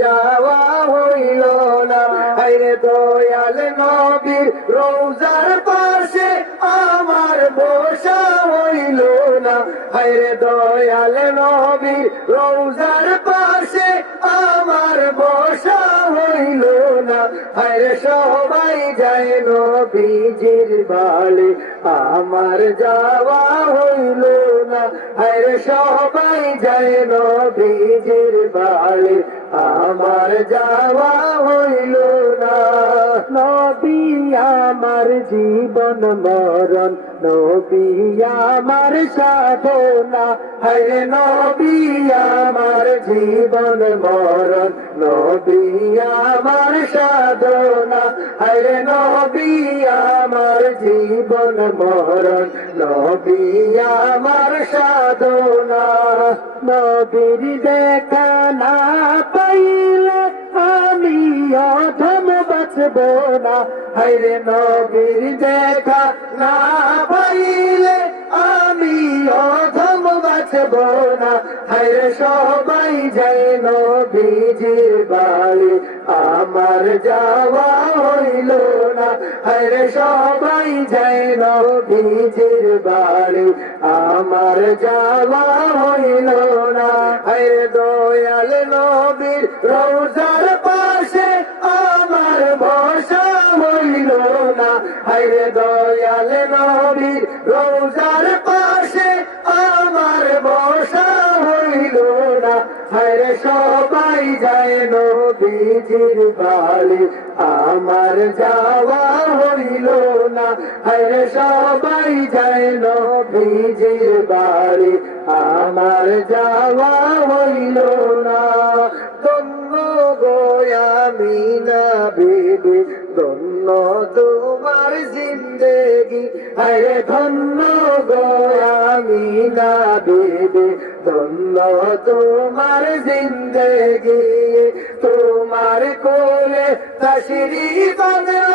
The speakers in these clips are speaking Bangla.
যাওয়া হইল না। দয়াল নবীর রোজার পাশে আমার বসা হইল না। হাইরে দয়াল নবীর রোজার পাশে আমার বসা হইল না। হাইরে সবাই যায় নবীজির বাড়ি আমার যাওয়া হইল না। হাইরে সবাই যায় নবীজির বাড়ি আমার যাওয়া হইল না। নবী আমার জীবন মরণ নবী আমার সাধনা হরে নবী জীবন মরণ। নবী সাধনা হরে নবী জীবন মরণ। সাধনা দেখা না পাইলে অধম বাঁচব না। হাইরে নবীর দেখা না পাইলে আমি অধম বাঁচব না। হাইরে সবাই যাই নবীজির বাড়ি আমার যাওয়া হইল না। হাইরে সবাই যাই নবীজির বাড়ি আমার যাওয়া হইল না। হাইরে দয়াল নবীর রোজার হাইরে দয়াল রোজার পাশে আমার বসা হইল না। হাইরে সবাই যায় নবীজির বাড়ি, আমার যাওয়া হইল না। হাইরে সবাই যায় নবীজির বাড়ি, আমার যাওয়া হইল না। ধন্য গোয়ামি না বেবি তোমার জিন্দেগি হরে ধন্য গোয়ামি না বেবে ধন্য তোমার জিন্দেগি তোমার কোলে তশরি বানলেন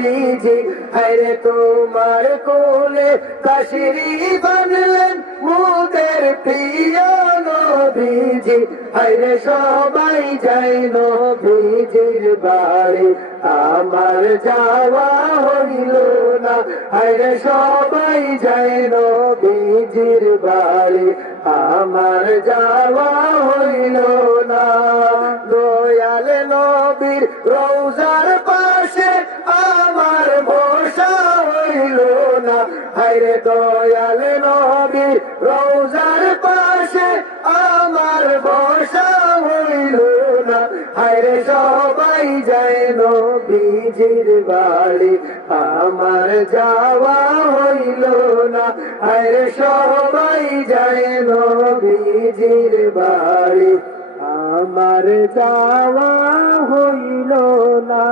নবীজি হরে তোমার কোলে তশরি বানলেন মুদের প্রিয় নবীজি। হরে সবাই যাই নবীজির বাড়ি। আমার যাওয়া হইল না। হরে সবাই যাই নবীজির বাড়ি। আমার যাওয়া হইল না। দয়াল নবীর রোজার পাশে আমার হাইরে দয়াল নবীর রোজার পাশে আমার বসা হইল না। হাইরে সবাই যায় নবীজির বাড়ি, আমার যাওয়া হইল না। হাইরে সবাই যায় নবীজির বাড়ি, আমার যাওয়া হইল না।